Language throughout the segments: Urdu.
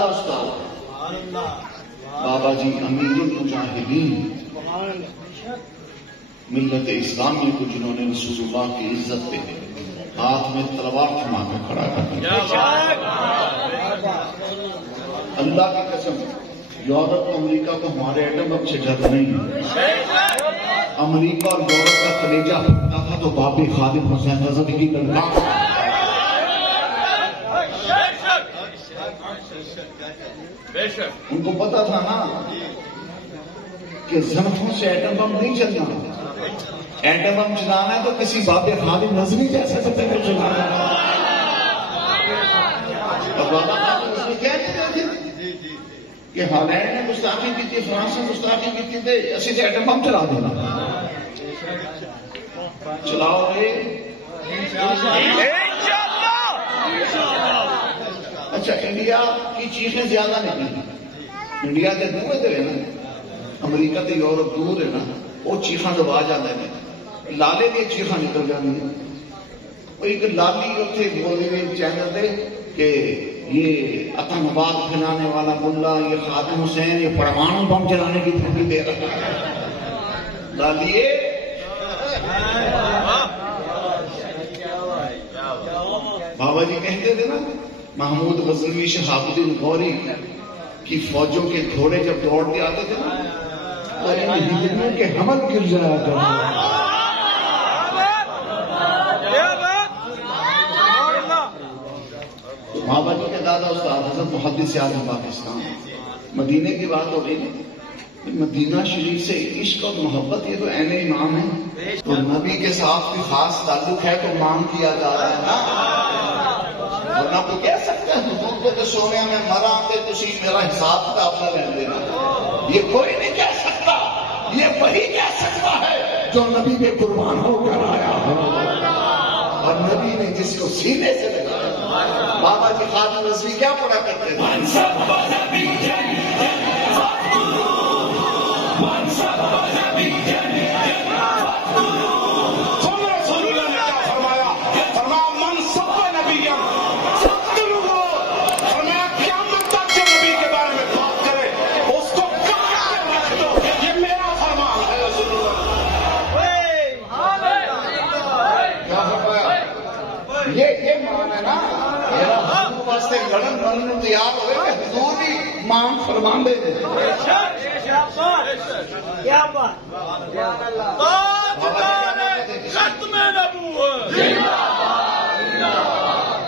دادا استاد بابا جی امیر المجاہدین ملت اسلامیہ کو جنہوں نے رسول اللہ کی عزت پہ ہاتھ میں تلوار تھما کر کھڑا کر دیا. اللہ کی قسم یورپ امریکہ کو ہمارے ایٹم بم سے ڈر نہیں. امریکہ اور یورپ کا کلیجہ پھٹتا تھا تو باب خادم حسین رضوی کی لڑکا ان کو پتا تھا نا کہ زنخوں سے ایٹم بم نہیں چلنا. ایٹم بم چلانا ہے تو کسی باب خادم رضوی جیسے سکتے کو چلانا ہے. اور بابا خادم رضوی کہتے تھے کہ ہالینڈ نے گستاخی کی تھی, فرانس نے گستاخی کی تھی, اسی سے ایٹم بم چلا دینا. چلاؤ گے اچھا. انڈیا کی چیخیں زیادہ نہیں, انڈیا کے دور ہے نا, امریکہ تے یورپ دور ہے نا, وہ چیخاں دبا جاتے ہیں. لالے کی چیخاں نکل جاتی ہیں. ایک لالی اتنے بولے ہوئے چینل تھے کہ یہ آتنکواد پھیلانے والا ملا, یہ خادم حسین, یہ پرمانو بم چلانے کی دھمکی دے رہا ہے. لالیے بابا جی کہتے تھے نا, محمود غزنوی شہاب الدین غوری کی فوجوں کے گھوڑے جب دوڑ کے آتے تھے نا تو ان کے حمل گر جایا کرتے. بابا جی کے دادا استاد حضرت محدث اعظم پاکستان. مدینے کی بات ہو گئی, مدینہ شریف سے عشق اور محبت یہ تو عین امام ہے, تو نبی کے ساتھ بھی خاص تعلق ہے تو مان کیا جا رہا ہے نا. ورنہ تو کہہ سکتے ہیں حضور کو تو سونے میں مرا تے تسی میرا حساب کتاب نہ رہن دینا. یہ کوئی نہیں کہہ سکتا, یہ وہی کہہ سکتا ہے جو نبی کے قربان ہو کر آیا ہے, اور نبی نے جس کو سینے سے لگایا. بابا جی خادم رضوی کیا پڑھا کرتے تھے؟ یہ مان ہے نا, میرا حضور واسطے لڑن بننے تیار ہوئے کہ حضور بھی مان فرمان دے دے. کیا بات, ختم نبوت,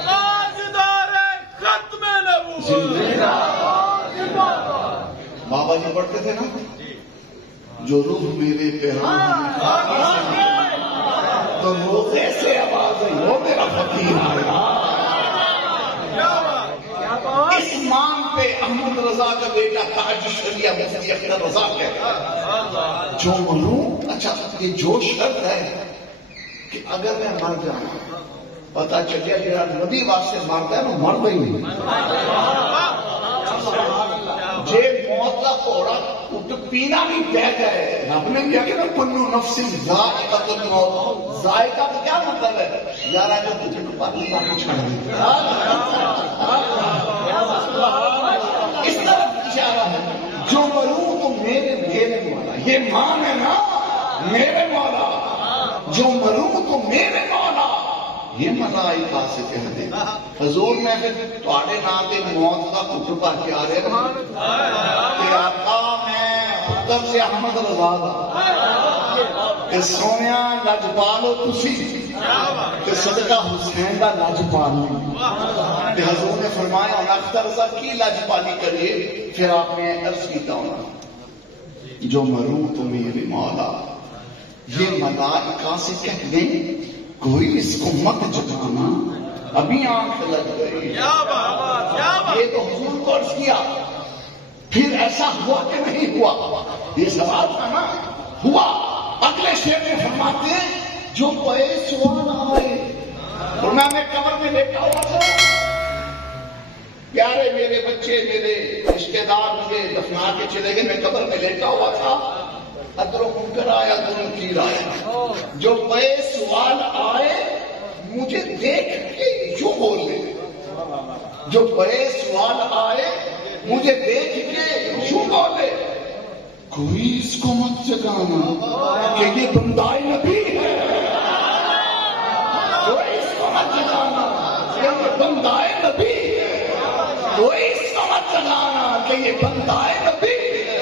تاجدار ختم نبوت. بابا جی پڑھتے تھے نا, جو روح میرے پیغام تو وہ ایسے آواز ہے, وہ میرا فقیر آیا. اس مان پہ احمد رضا کا بیٹا تاج شریعہ مفتی اختر رضا کہتا ہے جو منوں. اچھا یہ جو شرط ہے کہ اگر میں مر جاؤں, پتا چلیا جڑا نبی واسطے مرتا ہے نا مرد ہی نہیں. جے موت کا گھوڑا اٹھ پینا بھی بہ جائے, رب نے کیا کہ کلو نفس ذائقۃ الموت. ذائقہ کا کیا مطلب ہے یار, جو تجھے پانی کا چھڑ دیا اس طرح اشارہ ہے. جو مروں تو میرے مولا, یہ مان ہے نا میرے مولا. جو مروں تو میرے مولا, یہ ملائکہ سے کہہ دے. حضور میں پھر تھوڑے نام تے موت کا کٹ پا کے آ رہے کہ آقا میں ادھر سے احمد رضا کہ سونیا لج پالو تسی کہ صدقہ حسین کا لج پالو. حضور نے فرمایا اختر رضا کی لج پالی کریے. پھر آپ نے عرض کیتا ہونا جو مروں تو میرے مولا. یہ ملائکہ سے کہہ دیں کوئی اس کو مت جگانا, ابھی آنکھ لگ گئی. یہ تو حضور کو عرض کیا, پھر ایسا ہوا کہ نہیں ہوا, یہ سوال تھا نا, ہوا. اگلے شعر میں فرماتے ہیں جو پے سوال آئے. اور میں قبر میں لیٹا ہوا تھا, پیارے میرے بچے میرے رشتے دار مجھے دفنا کے چلے گئے, میں قبر میں لیٹا ہوا تھا. ادر و منکر آیا, دونوں تیر آیا. جو پے سوال آئے مجھے دیکھ کے جو بولے, جو پے سوال آئے مجھے دیکھ کے یوں بولے کوئی اس کو مت جگانا کہ یہ بندہ نبی ہے، کوئی اس کو مت جگانا کہ یہ بندہ نبی ہے، کوئی اس کو مت جگانا کہ یہ بندہ نبی ہے۔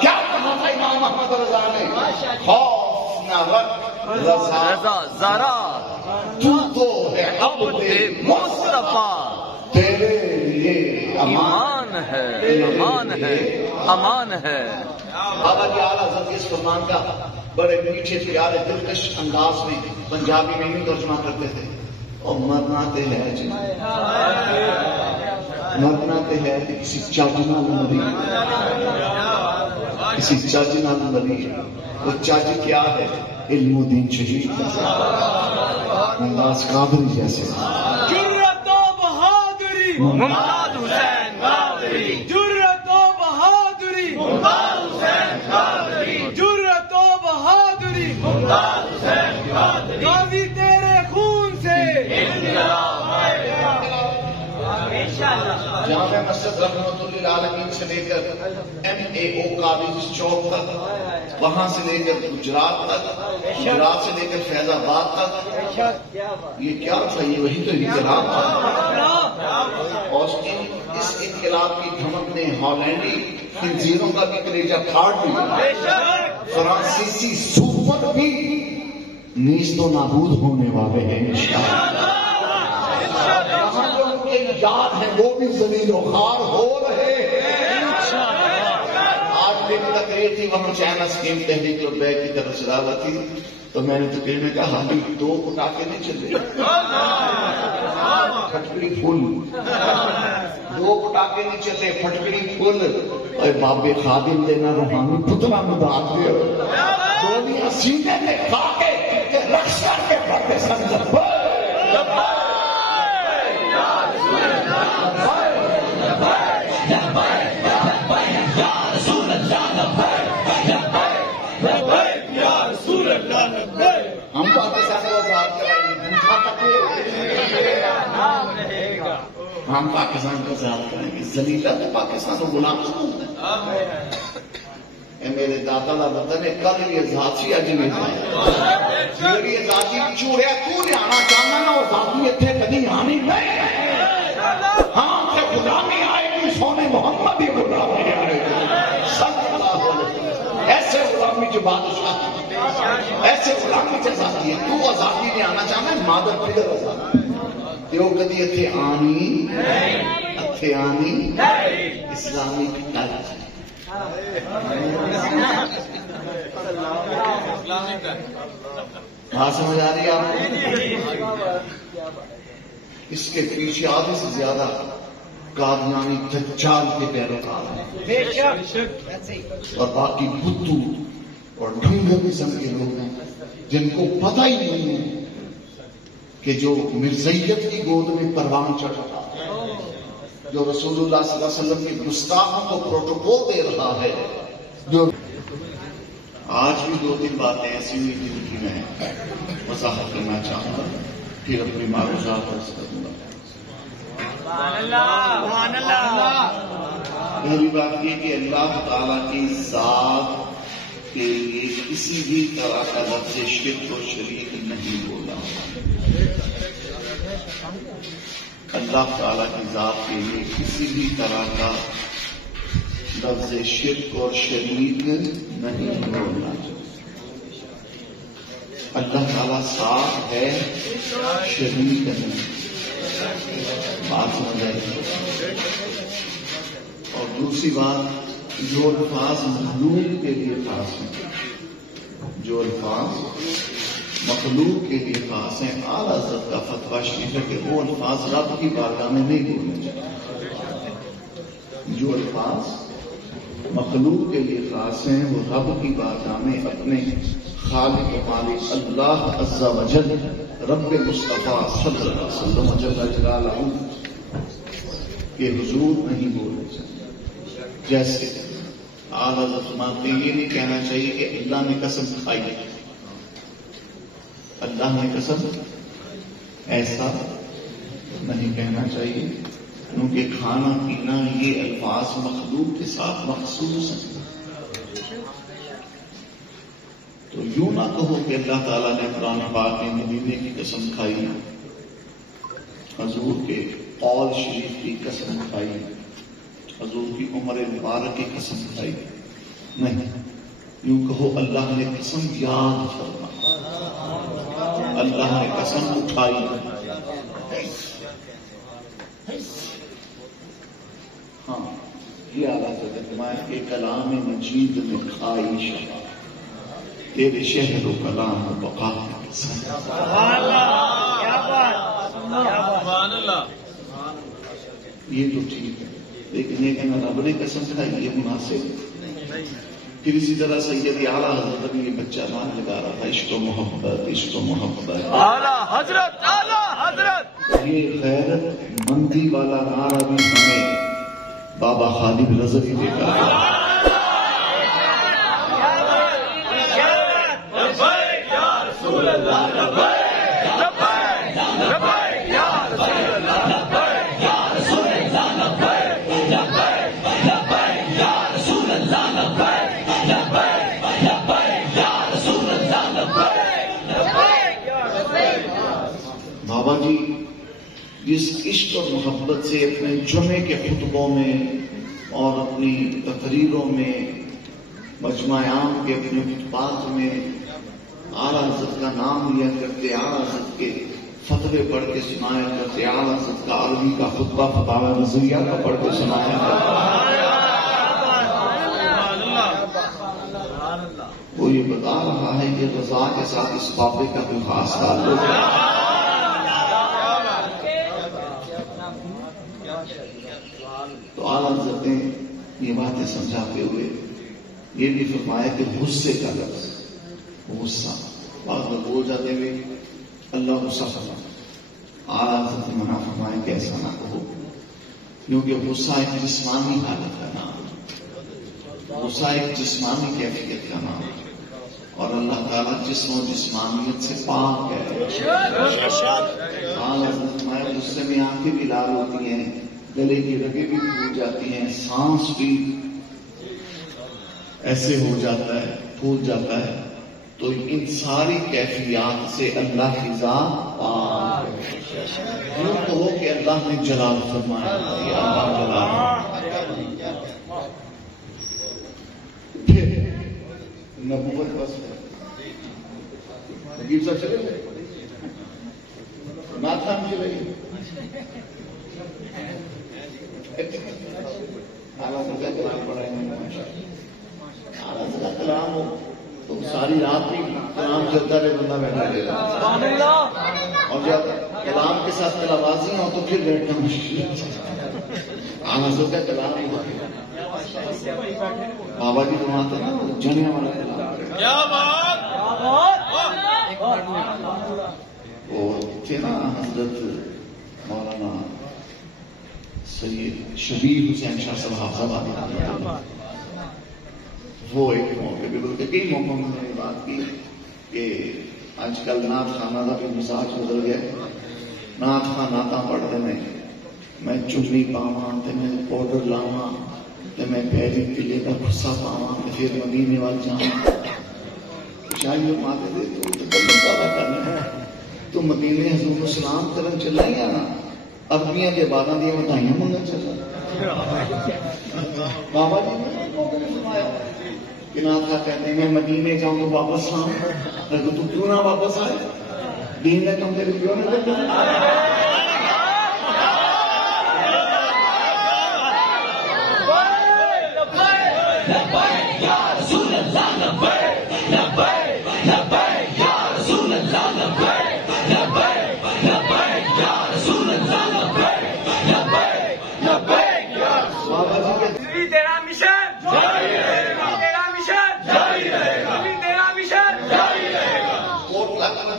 کیا کہا تھا امام احمد رضا نے؟ خوف نہ رکھ رضا ذرا، تو تو ہے عبد مصطفیٰ، تیرے لیے امان ہے، امان ہے، امان ہے۔ بابا جی اعلیٰ حضرت اس فرمان کا بڑے میٹھے پیارے دلکش انداز میں پنجابی میں بھی ترجمہ کرتے تھے۔ اور مرنا تے ہے جی، مرنا تے ہے کہ کسی چاچ نال مری، کسی چاچ نال مری۔ وہ چاچ کیا ہے؟ علم و دین شہید انداز قادری جیسے، جرأت و بہادری ممتاز حسین قادری، جرأت و بہادری ممتاز حسین قادری، جرأت و بہادری ممتاز حسین قادری، غازی تیرے خون سے انقلاب آئے گا انشاءاللہ۔ جامع مسجد رحمت للعالمین سے لے کر MAO کالج چوک تک، وہاں سے لے کر گجرات تک، گجرات سے لے کر فیض آباد تک، یہ کیا تھا؟ یہ وہی تو انقلاب تھا۔ اور اس انقلاب کی دھمک نے ہالینڈی خنزیروں کا بھی کلیجہ پھاڑ دیا، فرانسیسی سوپر بھی نیست و نابود ہونے والے ہیں انشاءاللہ۔ جہاں جو ان کے یاد ہیں وہ بھی ذلیل و خوار ہو رہے ہیں۔ آج میری تقریر تھی وہاں چائنا سکیم تحریک لبیک کی طرف سے دعوت تھی، تو میں نے تقریر میں کہا ہم 2 پٹاخے نہیں چلے، پھٹکڑی پھول، 2 پٹاخے نہیں چلے، پھٹکڑی پھول۔ اور باب خادم دینا روحانی پتلا مداد دے، گولیاں سینے میں کھا کے رقص کر کے پڑھتے سن۔ ہم پاکستان کو آزاد کریں گے، ہم پاکستان کو آزاد کریں گے، ذلیلہ تو پاکستان کو غلام ہے۔ اے میرے دادا دا وطن ہے، کل یہ ذاتی اج نہیں ہے، میری ذاتی چوریا تو نے آنا چاہنا نا، اور ذاتی اتنے کدی آنی نہیں ہے۔ ہاں سے غلامی آئے گی، سونے محمد ہی غلامی آئے گی، صلی اللہ علیہ وسلم۔ ایسے غلامی جو بادشاہ، ایسے غلامی کی آزادی ہے، تو آزادی نہیں آنا چاہنا ہے، مادر پدر آزادی دیو کدی اتھے آنی، اتھے آنی اسلامی ٹچ۔ کہاں سمجھ آ رہی ہے آپ؟ اس کے پیچھے آدھے سے زیادہ قادیانی دجال کے پیروکار ہیں، اور باقی بدھو اور ڈھنگر قسم کے لوگ ہیں جن کو پتہ ہی نہیں ہے کہ جو مرزیت کی گود میں پروان چڑھا، جو رسول اللہ صلی اللہ علیہ وسلم کی گستاخوں کو پروٹوکول دے رہا ہے، جو آج بھی 2-3 باتیں ایسی ہوئی جن کی میں وضاحت کرنا چاہوں گا، پھر اپنی معروضات عرض کروں گا۔ پہلی بات یہ کہ اللہ تعالیٰ کی ذات کے لیے کسی بھی طرح کا لفظ شرک و شریک نہیں بولا۔ اللہ تعالیٰ کی ذات کے لیے کسی بھی طرح کا لفظ شرک اور شریک نہیں بولنا چاہیے۔ اللہ تعالیٰ صاف ہے، شریک نہیں، بات سمجھ آئی۔ اور دوسری بات، جو الفاظ مخلوق کے لیے خاص ہیں، جو الفاظ مخلوق کے لیے خاص ہیں، اعلیٰ حضرت کا فتویٰ شریف ہے کہ وہ الفاظ رب کی بارگاہ میں نہیں بولنے چاہیے۔ جو الفاظ مخلوق کے لیے خاص ہیں وہ رب کی بارگاہ میں اپنے خالق و مالک اللہ عز و جل، رب مصطفیٰ صلی اللہ علیہ وسلم جل جلالہ کے حضور نہیں بولنے چاہیے۔ جیسے اعلیٰ حضرت فرماتے ہیں، یہ نہیں کہنا چاہیے کہ اللہ نے قسم کھائی، اللہ نے قسم، ایسا نہیں کہنا چاہیے۔ کیونکہ کھانا پینا یہ الفاظ مخلوق کے ساتھ مخصوص ہیں. تو یوں نہ کہو کہ اللہ تعالیٰ نے قرآن پاک میں مدینے کی قسم کھائی، حضور کے قول شریف کی قسم کھائی، حضور کی عمر مبارک کی قسم کھائی. نہیں، یوں کہو اللہ نے قسم یاد فرمائی، اللہ نے قسم اٹھائی. ہاں یہ اعلیٰ فرمایا کہ کلام مجید میں کھائی شباب تیرے شہر و کلام و بقا کی قسم. یہ تو ٹھیک ہے، لیکن یہ کہنا رب نے قسم کھائی یہ مناسب. پھر اسی طرح سید اعلیٰ حضرت یہ بچہ مان لگا رہا تھا عشق و محبت، عشق و محبت. اعلیٰ حضرت، اعلیٰ حضرت. یہ غیرت مندی والا نعرہ بھی ہمیں بابا خالد رضوی دے گا. بابا جی جس عشق اور محبت سے اپنے جمعے کے خطبوں میں اور اپنی تقریروں میں مجمع عام کے اپنے خطبات میں اعلیٰ حضرت کا نام لیا کرتے، اعلیٰ حضرت کے فتوے پڑھ کے سنایا کرتے، اعلیٰ حضرت کا عربی کا خطبہ فتاوی نظریہ کا پڑھ کے سنایا کرتے. وہ یہ بتا رہا ہے کہ رضا کے ساتھ اس بابے کا کوئی خاص تعلق ہے. تو اعلیٰ حضرت نے یہ باتیں سمجھاتے ہوئے یہ بھی فرمایا کہ غصے کا لفظ، غصہ بعض میں بول جاتے ہوئے اللہ غصہ فرما. اعلیٰ حضرت نے منع فرمایا کہ ایسا نہ کہو، کیونکہ غصہ ایک جسمانی حالت کا نام ہے، غصہ ایک جسمانی کیفیت کا نام ہے، اور اللہ تعالیٰ جسم و جسمانیت سے پاک ہے. اعلیٰ حضرت نے فرمایا غصے میں آنکھیں بھی لال ہوتی ہیں، گلے کی رگیں بھی پھول جاتی ہیں، سانس بھی ایسے ہو جاتا ہے، پھول جاتا ہے. تو ان ساری کیفیات سے اللہ کی ذات پاک ہے. یوں کہو کہ اللہ نے جلال فرمایا، یا اللہ جلال. پھر نبوت بس ہے. نگیب صاحب چلے گئے، نعت خان چلے گئے. اعلیٰ حضرت کا کلام پڑھائیں گے، اعلیٰ حضرت کا کلام ہو تو ساری رات بھی کلام چلتا رہے، بندہ بیٹھا رہے گا. اور جب کلام کے ساتھ کلابازی ہو تو پھر بیٹھنا مشکل ہے. اعلیٰ حضرت کا کلام ہی بابا جی فرماتے ہیں نا جنے والا کلام. کیا بات. وہ تھے نا حضرت مولانا سید شبیر حسین شاہ صاحب حافظ آباد، وہ ایک موقع پہ بلکہ کئی موقعوں میں نے بات کی کہ آج کل نعت خانہ کا بھی مزاج بدل گیا. نعت خان نعتاں پڑھتے میں چنی پاواں تے میں پاؤڈر لاواں تے میں پیری پیلے کا غصہ پاواں تے پھر مدینے وال جاواں. شاید وہ ماتے دے تو تکلم پیدا کرنا ہے، تو مدینے حضور کو سلام کرن چلا ہی آنا، عربیاں کے بارہ دیا مٹھائیاں منگن چلا. بابا جی نے فرمایا کہ نعت خواہ کہتے ہیں میں مدینے جاؤں تو واپس آؤں، تو کیوں نہ واپس آئے، دین نے کم تیرے کیوں نہ کرتے.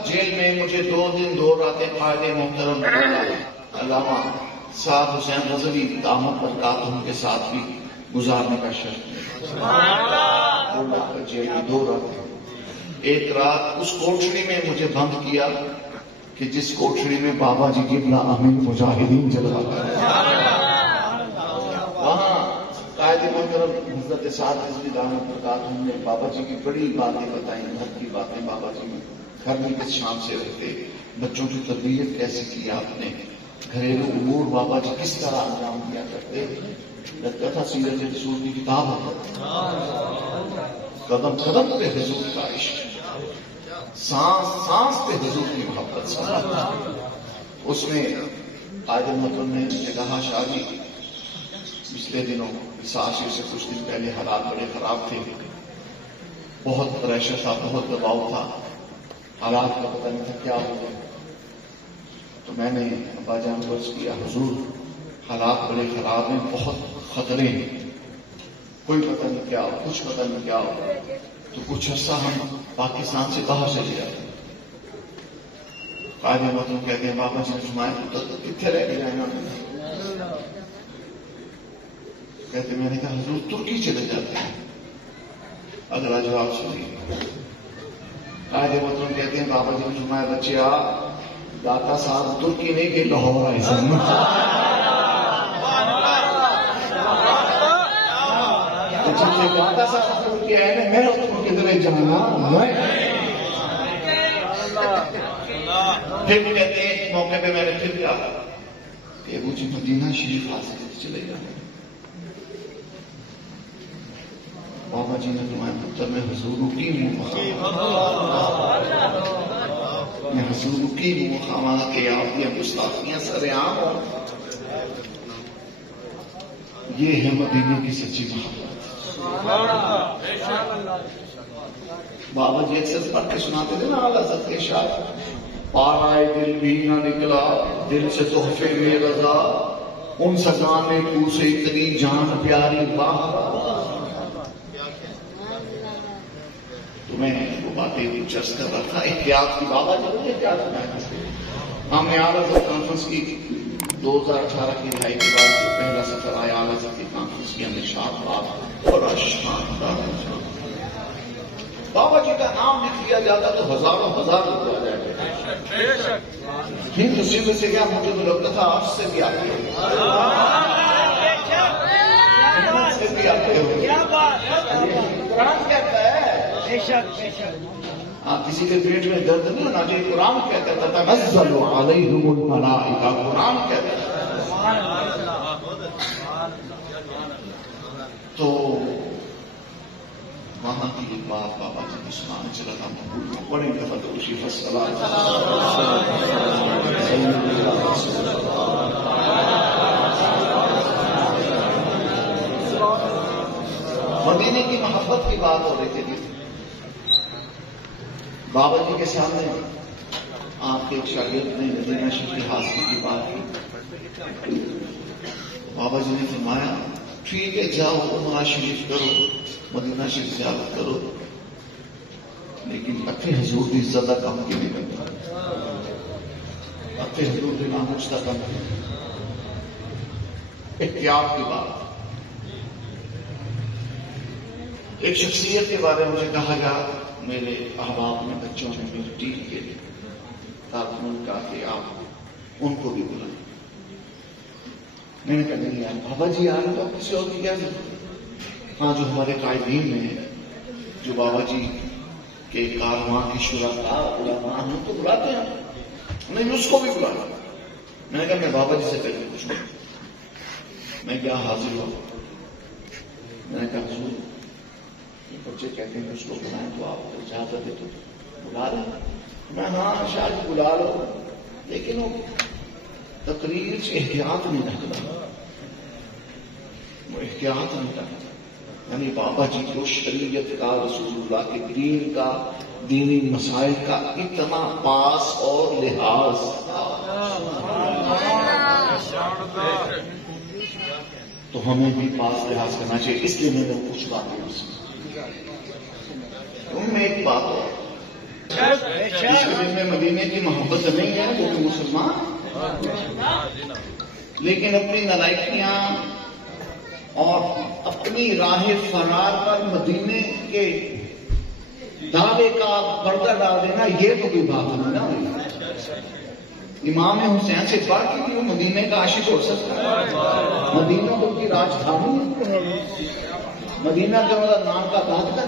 جیل میں مجھے 2 دن 2 راتیں قائد محترم علامہ سعد حسین رضوی دامت برکاتہم کے ساتھ بھی گزارنے کا شرط ہے. جیل میں 2 راتیں. ایک رات اس کوٹھڑی میں مجھے بند کیا کہ جس کوٹھڑی میں بابا جی قبلہ امین مجاہدین جلوہ طرف حضرت سعد رضی اللہ عنہ برکاتہ نے بابا جی کی بڑی باتیں بتائیں، گھر کی باتیں. بابا جی گھر میں کس شان سے رہتے، بچوں کی تربیت کیسے کی آپ نے، گھریلو امور بابا جی کس طرح انجام دیا کرتے. لگتا تھا سیرت رسول کی کتاب ہے. قدم قدم پہ حضور کا عشق، سانس سانس پہ حضور کی محبت. اس میں قائد محترم نے مجھے کہا شاہ جی پچھلے دنوں ساشی سے کچھ دن پہلے حالات بڑے خراب تھے، بہت پریشر تھا، بہت دباؤ تھا، حالات کا پتہ نہیں تھا کیا ہوگا. تو میں نے ابا جان کو عرض کیا حضور حالات بڑے خراب ہیں، بہت خطرے ہیں، کوئی پتہ نہیں کیا ہو، کچھ پتہ نہیں کیا ہو. تو کچھ عرصہ ہم پاکستان سے باہر چلے آئے. قائد محترم کہتے ہیں بابا جی نے فرمایا کتنے رہ گئے. کہتے میں نے کہا حضور ترکی چلے جاتے ہیں. اگلا جواب سنیے. قائد محترم کہتے ہیں بابا جی نے فرمایا بچے داتا صاحب ترکی نہیں کہ لاہور آئے سن. داتا صاحب ترکی آئے نا میرا ترکی کدھر جانا. پھر بھی کہتے ہیں اس موقع پہ میں نے پھر کیا کہ مجھے مدینہ شریف حاصل چلے جانا. بابا جی نے تمہارے پتر میں حضور کی میں حضور کی مقامات کے آپ یہ گستاخیاں سر عام ہو. یہ ہے مدینے کی سچی محبت. بابا جی اکثر پڑھ کے سناتے تھے نا اعلیٰ حضرت کے شاعر پارائے دل بھی نہ نکلا دل سے تحفے میں رضا ان سزانے تو سے اتنی جان پیاری باہر. تمہیں وہ باتیں کچھ عرض کر رہا تھا احتیاط کی. بابا جی مجھے احتیاط کرنا. ہم نے اعلیٰ حضرت کانفرنس کی 2018 کی رہائی کے بعد جو پہلا سفر آیا اعلیٰ حضرت کی کانفرنس کی ہم نے شاد بات اور شاندار. بابا جی کا نام لکھ لیا جاتا تو ہزاروں ہزار لوگ آ جائے. ہند سندھ سے کیا مجھے تو لگتا تھا آپ سے بھی آتے ہو، سے بھی آتے ہو. قرآن کہتا ہے کسی کے پیٹ میں درد نہیں ہونا چاہیے. قرآن کہتا ہے تنزل علیہم الملائکہ. قرآن کہتا ہے. تو وہاں کی ایک بات بابا جی نے سنانے چلا تھا بڑے دفعہ تو اسی مدینے کی محبت کی بات ہو رہی تھی. بابا جی کے سامنے آپ کے ایک شاگرد نے مدینہ شریف حاصل کی بات کی. بابا جی نے فرمایا ٹھیک ہے جاؤ عمرہ شریف کرو، مدینہ شریف زیارت کرو، لیکن اپنے حضور کی عزت کا کم کی نہیں کرتا. اپنے حضور کے ناموس کا کم کی. احتیاط کی بات. ایک شخصیت کے بارے میں مجھے کہا گیا میرے احباب میں بچوں نے میری ٹیم کے کارکنوں کا کہ آپ ان کو بھی بلائیں. میں نے کہا نہیں یار بابا جی آ رہے تو کسی اور کی کیا ضرورت. ہاں جو ہمارے قائدین ہیں جو بابا جی کے کارواں کی شرکاء علماء ہم تو بلاتے ہیں، نہیں اس کو بھی بلانا. میں نے کہا میں بابا جی سے پہلے پوچھوں میں کیا حاضر ہوں. میں نے کہا حضور بچے کہتے ہیں اس کو بلائیں تو آپ کو اجازت ہے تو بلا لیں. میں ہاں شاید بلا لو، لیکن وہ تقریر سے احتیاط نہیں رکھتا، وہ احتیاط نہیں رکھتا. یعنی بابا جی کو شریعت کا، رسول اللہ کے دین کا، دینی مسائل کا اتنا پاس اور لحاظ. تو ہمیں بھی پاس لحاظ کرنا چاہیے. اس لیے میں نے کچھ باتیں ان میں ایک بات ہے جس کے دل میں مدینے کی محبت نہیں ہے وہ بھی مسلمان، لیکن اپنی نالائکیاں اور اپنی راہ فرار پر مدینے کے دعوے کا پردہ ڈال دینا یہ تو کوئی بات نہیں نا. امام حسین سے بڑھ کے بھی وہ مدینے کا عاشق ہو سکتا ہے. مدینہ تو کی راجدھانی. مدینہ کا مطلب نام کا بات ہے،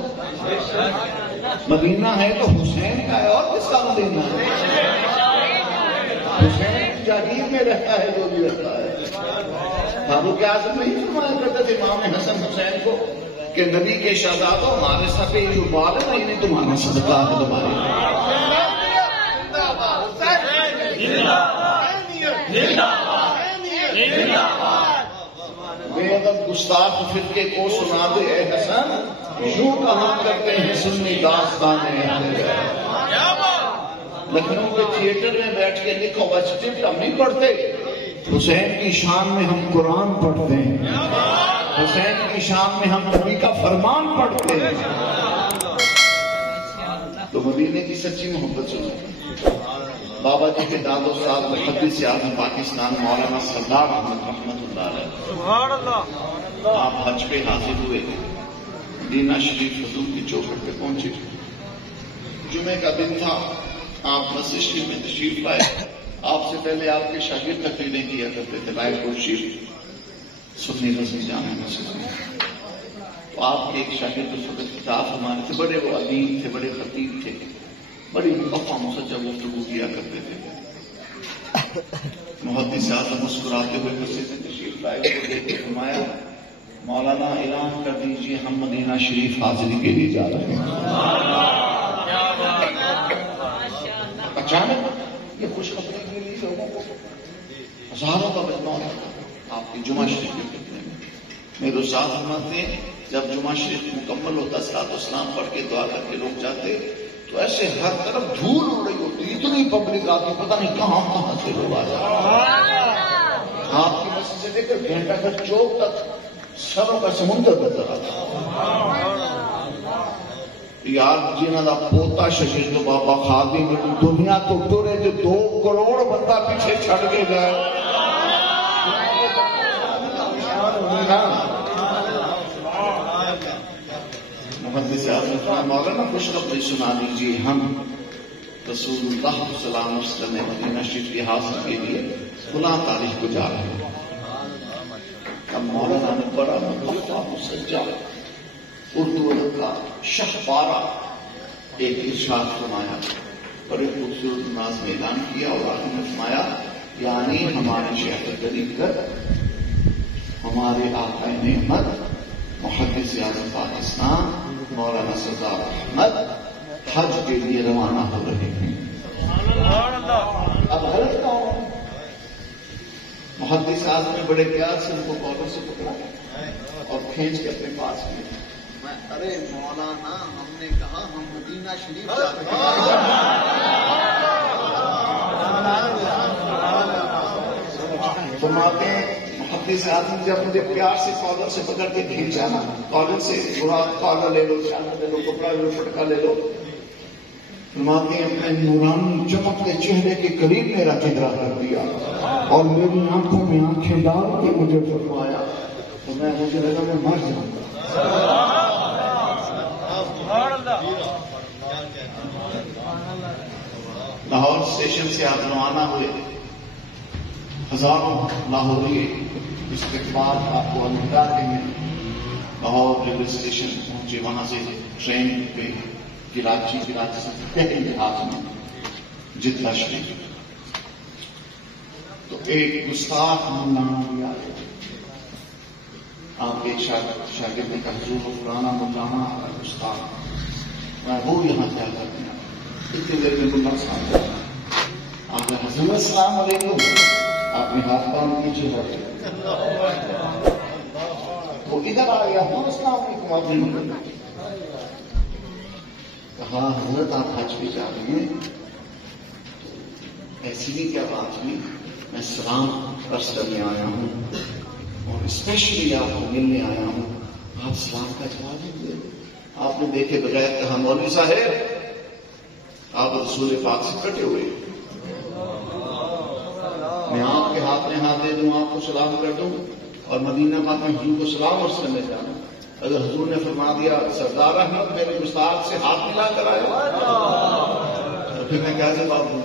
مدینہ ہے تو حسین کا ہے، اور کس کا مدینہ ہے؟ حسین جاگیر میں رہتا ہے، جو بھی رہتا ہے۔ فاروق اعظم نہیں فرمایا کرتے تھے امام حسن حسین کو کہ نبی کے شہزادوں ہمارے سب پہ جو بال ہے نا، انہیں تمہارا صدقہ ہے تمہارے۔ بے ادب گستاخ فرقے کو سنا دے اے حسن، یوں کہاں کرتے ہیں سنی داستان ہے۔ لکھنؤ کے تھیٹر میں بیٹھ کے لکھو بچے ہم نہیں پڑھتے، حسین کی شان میں ہم قرآن پڑھتے ہیں، حسین کی شان میں ہم نبی کا فرمان پڑھتے ہیں۔ تو مدینے کی سچی محبت سنو۔ بابا جی کے داد استاد محدث اعظم پاکستان مولانا سردار احمد رحمت اللہ علیہ، سبحان اللہ، آپ حج پہ حاضر ہوئے، مدینہ شریف حضور کی چوکھٹ پہ پہنچے، جمعے کا دن تھا، آپ مسجد شریف میں تشریف لائے۔ آپ سے پہلے آپ کے شاگرد تقریریں کیا کرتے تھے لائق شریف سنی رسمی جامع مسجد میں۔ تو آپ کے ایک شاگرد اس وقت کتاب ہمارے تھے، بڑے وہ ادیب تھے، بڑے خطیب تھے، بڑی مقفع مسجع گفتگو کیا کرتے تھے۔ محدث اعظم مسکراتے ہوئے مسجد میں تشریف لائے، تو دیکھ کے فرمایا مولانا اعلان کر دیجیے ہم مدینہ شریف حاضری کے لیے جا رہے ہیں۔ اچانک یہ خوشخبری ملی لوگوں کو، ہزاروں کا مجمع تھا آپ کی جمعہ شریف کے خطبے میں۔ میرے استاد فرماتے ہیں جب جمعہ شریف مکمل ہوتا صلاۃ والسلام پڑھ کے دعا کر کے لوگ جاتے تو ایسے ہر طرف دھول اڑ رہی ہوتی، اتنی پبلک آتی، پتہ نہیں کہاں کہاں سے لوگ آ جاتے۔ آپ کی مسجد سے لے کر گھنٹہ گھر چوک تک سروں کا سمندر نظر آتا۔ یار جنہوں کا پوتا ششر تو بابا خادم دنیا تو ٹرے جو 2 کروڑ بندہ پیچھے چھڑ کے گئے۔ محدث اعظم مولانا خوشخبری سنا دیجیے ہم رسول اللہ صلی اللہ علیہ وسلم مدینہ شریف کی حاضری کے لیے فلاں تاریخ کو جا رہے ہیں۔ اب مولانا نے بڑا مقفع مسجع اردو ادب کا شہپارہ ایک ارشاد فرمایا، بڑے خوبصورت انداز میں اعلان کیا اور آگے میں فرمایا یعنی ہمارے شہر قریب کر ہمارے آقا نعمت محدث اعظم پاکستان مولانا سردار احمد حج کے لیے روانہ ہو رہے ہیں۔ اب غلط کون؟ محدث اعظم نے بڑے پیار سے ان کو کالر سے پکڑا اور کھینچ کے اپنے پاس کیا۔ ارے مولانا ہم نے کہا ہم مدینہ شریف جاتے ہیں۔ محدث اعظم جب مجھے پیار سے کالر سے پکڑ کے کھینچا نا، کالر سے کالر لے لو، چادر لے لو، کپڑا لے لو، پٹکا لے لو، فرماتے ہیں اپنے نورانی چمکتے چہرے کے قریب میرا چہرہ کر دیا اور میری آنکھوں میں آنکھیں ڈال کے مجھے فرمایا تو مجھے لگا میں مر جاؤں گا۔ لاہور اسٹیشن سے آپ روانہ ہوئے، ہزاروں لاہوری استقبال آپ کو الوداع دیں گے۔ لاہور ریلوے اسٹیشن پہنچے، وہاں سے ٹرین پہ کراچی سے پہلے جہاز میں جدہ شریف۔ تو ایک گستاخ نام لیا، آپ کے ایک شاگرد نے کہا حضور فلانا مولانا گستاخ میں وہ یہاں کیا کرتے ہیں، اتنی دیر میں ملا صاحب آپ نے حضور السلام علیکم، آپ نے ہاتھ پاؤں نیچے رکھے تو ادھر آ گیا، حضور السلام علیکم، آپ نے کہا حضرت آپ حج پہ جا رہے ہیں، ایسی بھی کیا بات ہوئی، میں سلام عرض کرنے آیا ہوں اور اسپیشلی آپ کو ملنے آیا ہوں، آپ سلام کا جواب دیں۔ آپ نے دیکھے بغیر کہا مولوی صاحب آپ رسول پاک سے کٹے ہوئے، میں آپ کے ہاتھ میں ہاتھ دے دوں، آپ کو سلام کر دوں اور مدینہ پاک میں حضور کو سلام عرض کرنے جانا۔ اگر حضور نے فرما دیا سردار احمد میرے گستاخ سے ہاتھ ملا کر آئے تو پھر میں کیا جواب دوں؟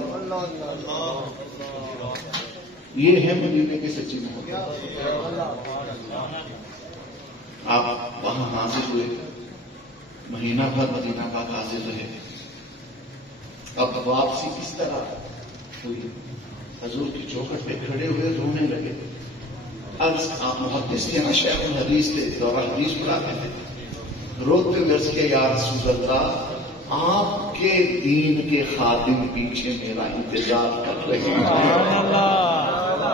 یہ ہے مدینے کی سچی محبت۔ آپ احکام نازل ہوئے، مہینہ بھر مدینہ پاک حاضر رہے. اب واپسی کس طرح ہوئی؟ حضور کی چوکھٹ پہ کھڑے ہوئے رونے لگے. عرض آپ محدث تھے نا، شیخ الحدیث تھے، دورہ حدیث پڑھاتے تھے. روتے ہوئے عرض کیا یا رسول اللہ، آپ کے دین کے خادم پیچھے میرا انتظار کر رہے ہیں.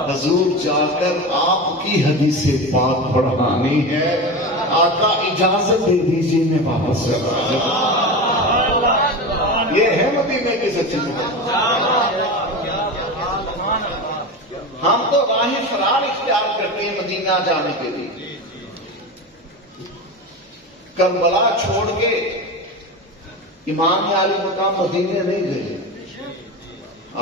حضور جا کر آپ کی حدیث پاک پڑھانی ہے، آقا اجازت دے دیجیے میں واپس چلا جاؤں. یہ ہے مدینے کی سچی محبت. ہم تو راہ فرار اختیار کرتے ہیں مدینہ جانے کے لیے. کربلا چھوڑ کے امام علی مقام مدینے نہیں گئے.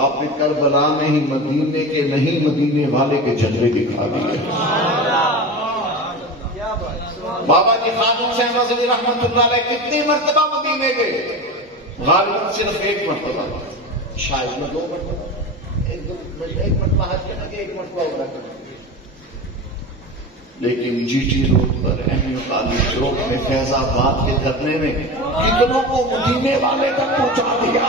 آپ نے کربلا میں ہی مدینے کے نہیں، مدینے والے کے جھنڈے دکھا دیے. بابا جی خادم حسین رضوی رحمت اللہ علیہ کتنی مرتبہ مدینے گئے؟ غالباً صرف ایک مرتبہ، شاید میں 2 مرتبہ. ایک مرتبہ حج کرنا کہ ایک مرتبہ عمرہ کرنا. لیکن جی ٹی روڈ پر ایم یو کالج چوک میں فیض آباد کے دھرنے میں کتنوں کو مدینے والے تک پہنچا دیا.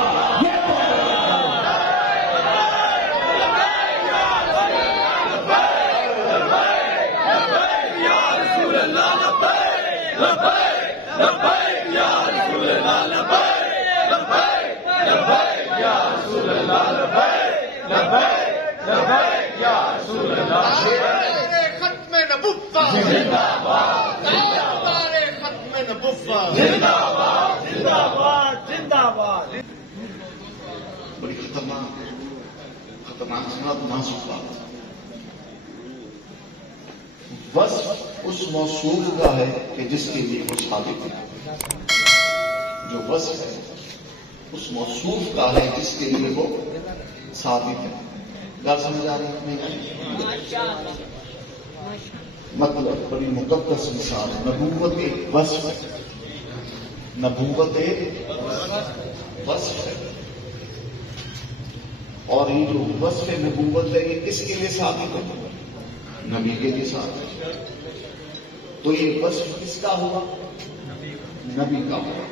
بڑی خطرناک نازک بات. وصف اس موصوف کا ہے کہ جس کے لیے وہ ثابت ہے. جو وصف ہے اس موصوف کا ہے جس کے لیے وہ ثابت ہے. گل سمجھ آ رہی ہے؟ مطلب بڑی مقدس مثال، نبوت ایک وصف ہے. نبوت ایک وصف ہے، اور یہ جو وصف نبوت ہے یہ کس کے لیے ثابت ہے؟ نبی کے لیے ثابت ہے. تو یہ وصف کس کا ہوا؟ نبی کا ہوا.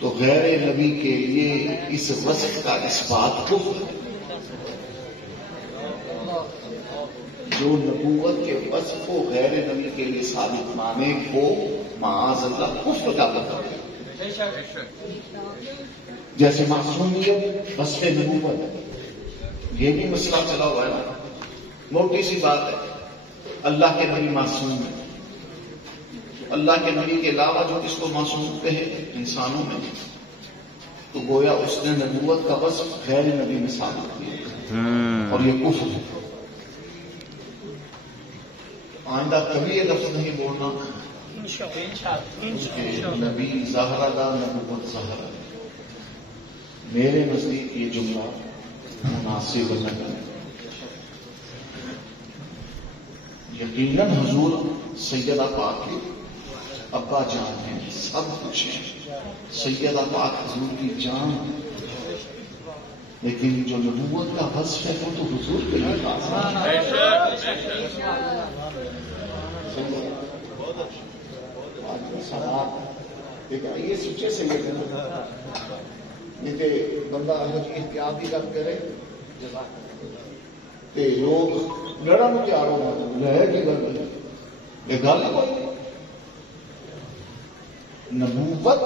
تو غیر نبی کے لیے اس وصف کا اس بات کو، جو نبوت کے وصف کو غیر نبی کے لیے ثابت مانے کو معاذ اللہ کفر کا مطلب ہے. جیسے معصومیت وصف نبوت ہے، یہ بھی مسئلہ چلا ہوا ہے نا. موٹی سی بات ہے، اللہ کے نبی معصوم ہے. اللہ کے نبی کے علاوہ جو اس کو معصوم کہے انسانوں میں، تو گویا اس نے نبوت کا وصف غیر نبی میں ثابت کیا، اور یہ کفر ہے. آئندہ کبھی یہ لفظ نہیں بولنا کہ نبی ظاہر دا نبوت ظاہر. میرے نزدیک یہ جملہ مناسب نہیں. یقیناً حضور سیدہ پاک کے ابا جان ہیں، سب کچھ ہے. سیدہ پاک حضور کی جان، لیکن جو نبوت کا وصف ہے وہ تو حضور کے لیے خاص ہے. یہ سوچے سے نہیں کہ بندہ احتیاط بھی کر کرے تے لوگ لڑن تیار ہو رہے کی گل. یہ گل کوئی نبوت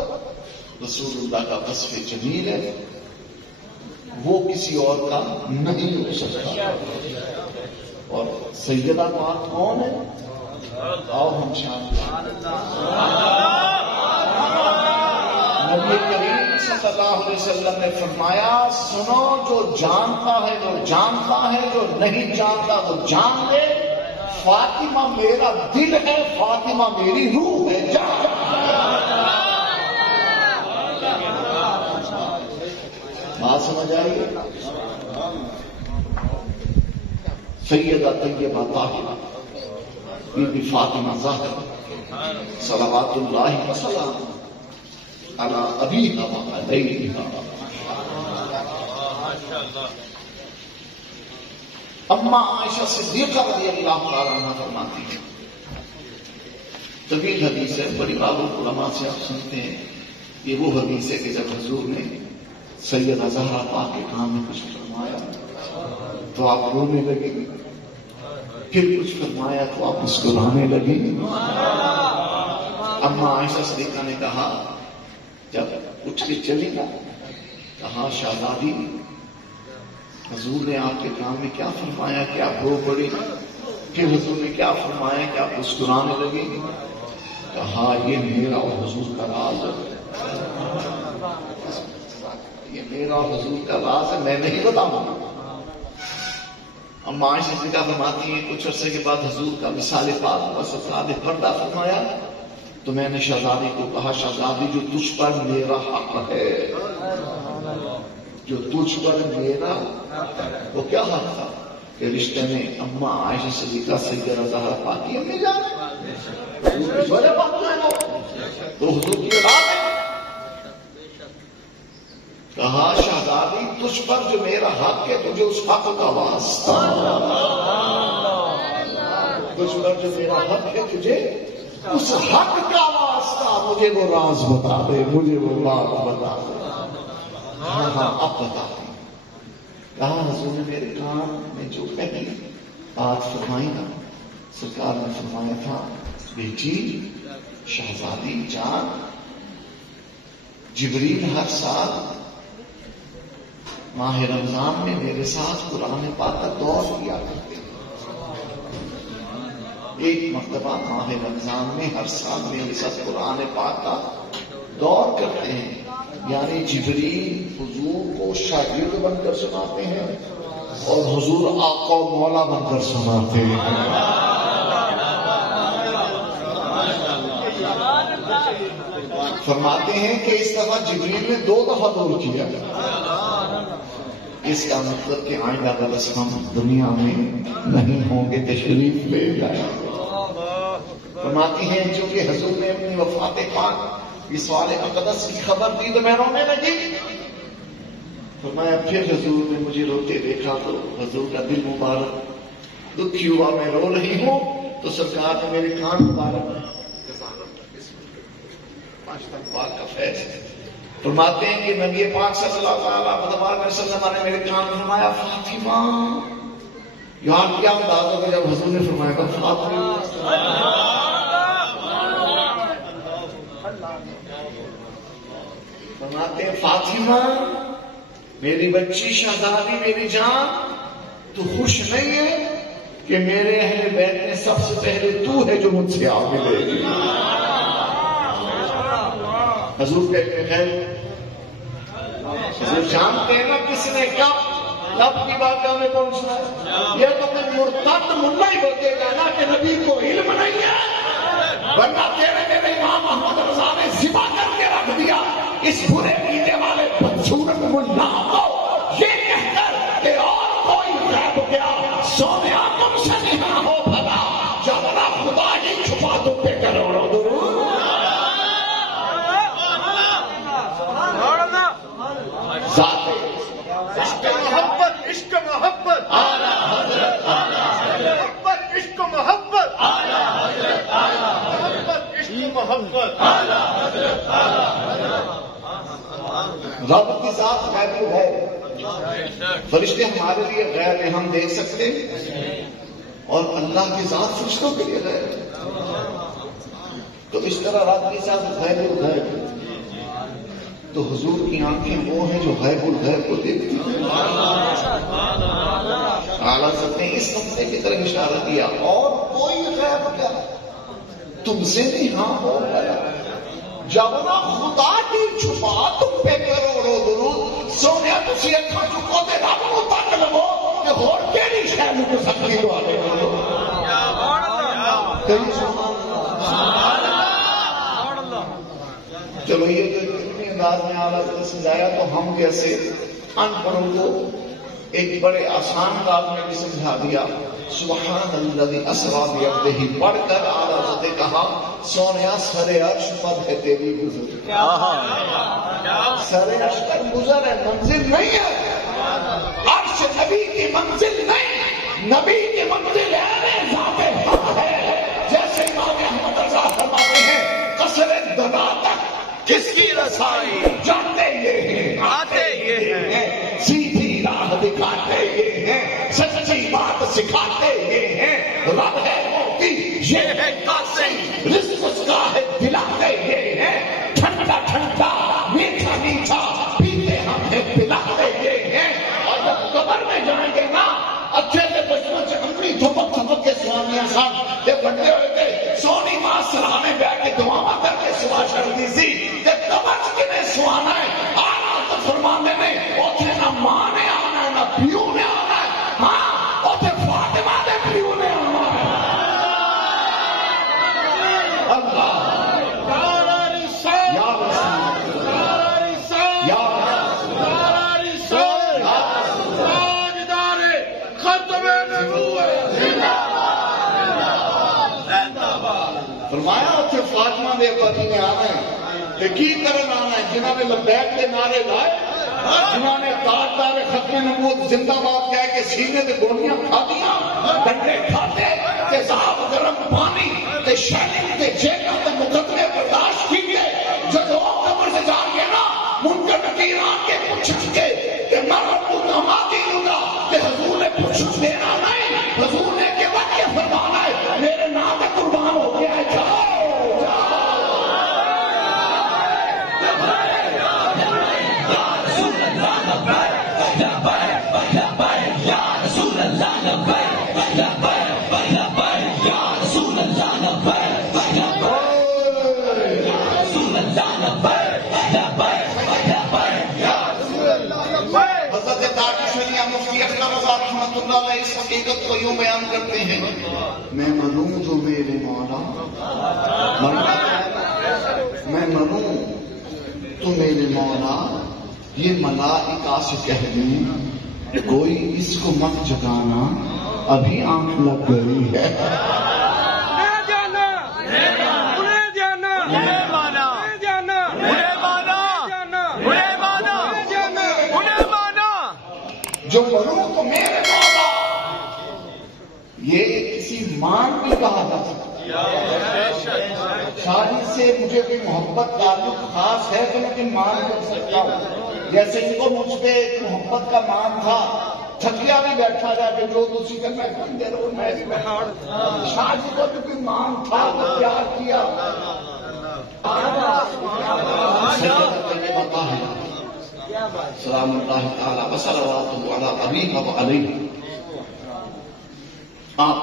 رسول اللہ کا وصف جمیل ہے، وہ کسی اور کا نہیں ہو سکتا. اور سیدہ پاک کون ہے؟ آؤ ہم شان. نبی کریم صلی اللہ علیہ وسلم نے فرمایا، سنو، جو جانتا ہے وہ جانتا ہے، جو نہیں جانتا وہ جان لے. فاطمہ میرا دل ہے، فاطمہ میری روح ہے. بات سمجھ آئیے؟ سیدہ طیبہ طاہرہ بی بی فاطمہ زہرا صلوات اللہ وسلام علی ابیہا و علیہا. اما عائشہ صدیقہ رضی اللہ تعالیٰ عنہ فرماتی ہیں، طویل حدیث ہے، بڑی معروف علماء سے آپ سنتے ہیں. یہ وہ حدیث ہے کہ جب حضور نے سیدہ زہرا پاک کے کان میں کچھ فرمایا تو آپ رونے لگے، پھر کچھ فرمایا تو آپ مسکرانے لگے. اما عائشہ صدیقہ نے کہا جب اٹھ کے چلی نا، کہا شہزادی حضور نے آپ کے کان میں کیا فرمایا کہ آپ رو پڑی؟ پھر حضور نے کیا فرمایا کہ آپ مسکرانے لگے؟ کہا یہ میرا اور حضور کا راز ہے، یہ میرا اور حضور کا راز ہے، میں نہیں بتاؤں گا. اما عائشہ صدیقہ فرماتی ہیں کچھ عرصے کے بعد حضور کا وصال پاک و سرکار نے پردہ فرمایا تو میں نے شہزادی کو کہا شہزادی جو تجھ پر میرا حق ہے، جو تجھ پر میرا، وہ کیا حق تھا کہ رشتے میں اما عائشہ صدیقہ سیدہ زہرا پاک کی امی جان تو حضور کی اولاد ہے. کہا شہزادی تجھ پر جو میرا حق ہے تجھے اس حق کا واسطہ، تجھ پر جو میرا حق ہے تجھے اس حق کا واسطہ، مجھے وہ راز بتا دے، مجھے وہ بات بتا دے. ہاں ہاں اب بتا دیں. کہا حضور نے میرے کان میں جو پہلی بات فرمائی نا، سرکار نے فرمایا تھا بیٹی شہزادی جان جبریل ہر سال ماہ رمضان میں میرے ساتھ قرآن پاک کا دور کیا کرتے ہیں. ایک مرتبہ ماہ رمضان میں ہر سال میرے ساتھ قرآن پاک کا دور کرتے ہیں، یعنی جبریل حضور کو شاگرد بن کر سناتے ہیں اور حضور آقا و مولا بن کر سناتے ہیں. فرماتے ہیں کہ اس دفعہ جبریل نے 2 دفعہ دور کیا. اس کا مطلب کہ آئندہ برس ہم دنیا میں نہیں ہوں گے، تشریف لے جائیں. فرماتی ہیں چونکہ حضور نے اپنی وفات پاک وصال اقدس کی خبر دی تو میں رونے لگی. فرمایا پھر حضور نے مجھے روتے دیکھا تو حضور کا دل مبارک دکھی ہوا، میں رو رہی ہوں تو سرکار نے میرے کان مبارک پاک کا فیض ہے. فرماتے ہیں کہ نبی پاک صلی اللہ علیہ وسلم نے میرے کان میں فرمایا فاطمہ. یاد کیا انداز ہوگا جب حضور نے فرمایا تھا فاطمہ. فرماتے ہیں فاطمہ میری بچی شہزادی میری جان، تو خوش نہیں ہے کہ میرے اہل بیت میں سب سے پہلے تو ہے جو مجھ سے آ ملے گی. حضور کہتے ہیں حضور جانتے ہیں نا کس نے کب کی باتوں میں پہنچنا ہے. یہ تو کوئی مرتد ملا ہی ہوتے گا نا کہ نبی کو علم نہیں ہے، ورنہ تیرے میرے امام محمد رضا نے ذبح کر کے رکھ دیا اس برے پینے والے بدصورت ملا کو یہ کہہ کر کہ اور کوئی غیب کیا سونیا تم سے نہیں ہو بھلا جب خدا ہی چھپا تم پہ کروڑوں درود. عشق محبت عشق محبت محبت عشق محبت محبت عشق محبت. رب کی ذات غیب ہے، فرشتے ہمارے لیے غیر ہیں، ہم دیکھ سکتے اور اللہ کی ذات فرشتوں کے لیے غیر ہے. تو اس طرح رب کی ذات غیب ہے تو حضور کی آنکھیں وہ ہیں جو غیب الغیب کو دیکھتی ہیں. اعلیٰ حضرت نے اس نقطے کی طرف اشارہ کیا اور کوئی غیب کیا تم سے نہیں ہاں ہو گیا جب نہ خدا کی چھپا تم پہ کروڑوں درود. سونے تھی اکھا چکو تے رب کو تک لگو کہ ہور کیڑی شے نوں سکتی تو آگے چلو یہ اتنے انداز میں اعلیٰ حضرت سمجھایا تو ہم جیسے ان پڑھوں کو ایک بڑے آسان انداز میں بھی سمجھا دیا. سبحان الذی اسری بعبدہ پڑھ کر اعلیٰ حضرت نے کہا سونیا سر عرش پر ہے تیری گزر. سر عرش پر گزر ہے، منزل نہیں ہے. عرش نبی کی منزل نہیں، نبی کی منزل ہے ذات حق ہے. جیسے امام احمد رضا فرماتے کی رسائی جاتے یہ ہیں آتے یہ ہیں سیدھی راہ دکھاتے یہ ہیں سچی بات سکھاتے یہ ہیں رب ہے موتی یہ ہے قاسم رزق اس کا ہے دلاتے یہ ہیں ٹھنڈا ٹھنڈا میٹھا میٹھا پیتے ہم ہیں پلاتے یہ ہیں اور جب قبر میں جائیں گے نا اچھے سے بچپن سے اپنی تھپک تھپک کے سوامیاں صاحب جب بڑے ہوئے تھے سونی ماں سرانے بیٹھ کے دعا کر کے سوا چڑھتی سی جب قبر کے نے سوانا ہے آنا تو فرمانے میں اوتھے نہ ماں نے آنا ہے نہ پیو نے آنا ہے ہاں اوتھے فاطمہ نے پیو نے آنا ہے اللہ یا رسول یا فرمایا اتنے فاطمہ دے پتی نے آنا ہے تے کی کرن آنا ہے جنہوں نے لبیک کے نعرے لائے جنہوں نے تاجدار ختم نبوت زندہ باد کہہ کے سینے تے گولیاں کھادیاں ڈنڈے کھاتے تیزاب گرم پانی تے شیلنگ تے جیلوں تے مقدمے برداشت کیے جب وہ قبر سے جا کے نا منکر نکیر آن کے پوچھیں گے کہ میں رب کو دامادی دوں گا کہ حضور نے پوچھ دینا نہیں حضور نے کہ وقت یہ فرمانا ہے میرے نام پہ قربان ہو گیا ہے جاؤ اس حقیقت کو یوں بیان کرتے ہیں میں مروں تو میرے مولا میں مروں تو میرے مولا یہ ملائکہ سے کہہ دیں کوئی اس کو مت جگانا ابھی آنکھ لگ گئی ہے جو مروں تو میرے مولا یہ کسی مان بھی کہا جا سکتا شادی سے مجھے کوئی محبت تعلق خاص ہے تو میں مان کر سکتا ہوں جیسے ان کو مجھ پہ ایک محبت کا مان تھا تھکیا بھی بیٹھا جا کے جو دوسری کر میں بندے رہو میں شادی کو بھی کوئی مان تھا تو پیار کیا سلام اللہ تعالیٰ وصلواتہ علی ابیہ و علیہ آپ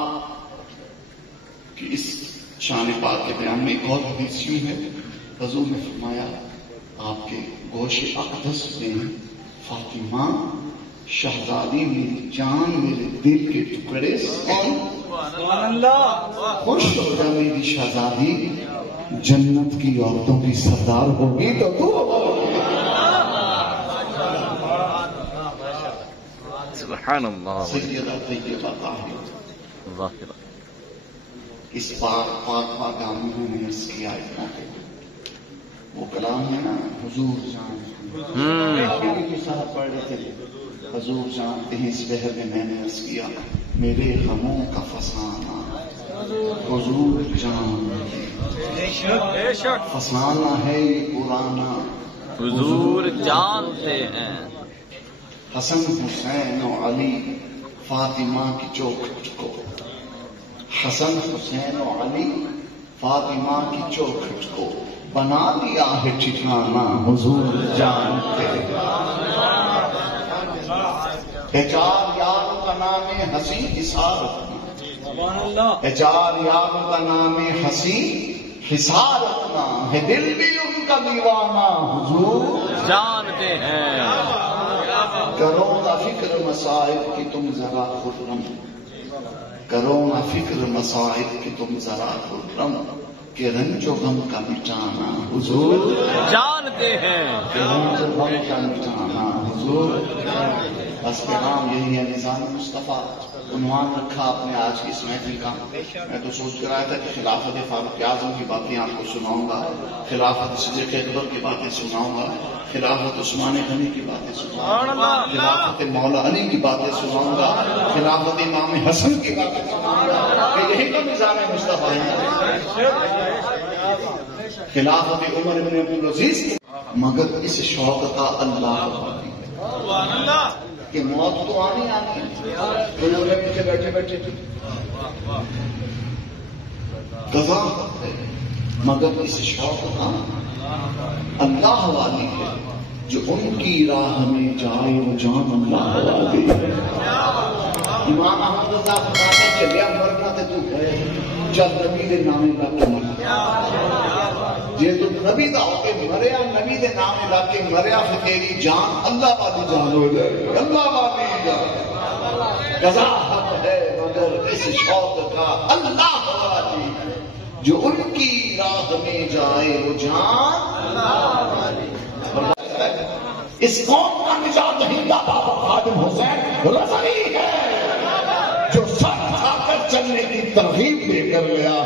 کی اس شان پاک کے بیان میں ایک اور حدیث یوں ہے حضور نے فرمایا آپ کے گوش اقدس میں فاطمہ شہزادی میری جان میرے دل کے ٹکڑے خوش ہو جا میری شہزادی جنت کی عورتوں کی سردار ہوگی تو تو سبحان اللہ سیدہ طیبہ طاہرہ اس پاکاموں نے عرض کیا اتنا کہ وہ کلام ہے نا حضور جان صاحب پڑھ رہے تھے حضور جانتے ہیں اس بہر میں نے عرض کیا میرے غموں کا فسانہ حضور جانتے فسانہ ہے یہ پرانا حضور جانتے ہیں حسن حسین و علی فاطمہ کی چوکھٹ کو حسن حسین و علی فاطمہ کی چوکھٹ کو بنا دیا ہے ٹھکانا حضور جانتے اچار یار کا نام ہنسی حسار اچار یار کا نام ہنسی حسار اپنا ہے دل بھی ان کا دیوانہ حضور جانتے ہیں کرو نہ فکر مصائب کی تم ذرا خرم کرو نہ فکر مصائب کی تم ذرا خرم کہ رنج و غم کا مٹانا حضور جانتے ہیں کہ رنج و غم کا مٹانا حضور بس پیغام یہی ہے نظام مصطفیٰ عنوان رکھا اپنے آج کی اس محفل کا میں تو سوچ کر آیا تھا کہ خلافت فاروق اعظم کی باتیں آپ کو سناؤں گا خلافت صدیق اکبر کی باتیں سناؤں گا خلافت عثمان غنی کی باتیں سناؤں گا خلافت مولا علی کی باتیں سناؤں گا خلافت امام حسن کی باتیں سناؤں گا کہ یہی تو نظام مصطفیٰ ہے خلافت عمر بن عبدالعزیز مگر اس شوق کا اللہ کہ موت تو آنی آنی ہے، پیچھے بیٹھے بیٹھے قضا ہے، مگر اس شوق کا اللہ والی ہے، جو ان کی راہ میں جائے وہ جان اللہ والی ہے۔ امام احمد رضا فرماتے ہیں چلیا مرنا تے تو ہے چل نبی دے نامے لگ کے مرنا، جے تو نبی دا ہو کے مریا، نبی دے نامے لگ کے مریا، پھر تیری جان اللہ والی جان ہو جائے، اللہ والی جان۔ قضا حق ہے مگر اس شوق کا اللہ والی ہے، جو ان کی راہ میں جائے وہ جان اللہ والی۔ اس قوم کا نجات دہندہ بابا خادم حسین رضوی ہے، جو سر اٹھا کر چلنے کی ترغیب دے کر گیا۔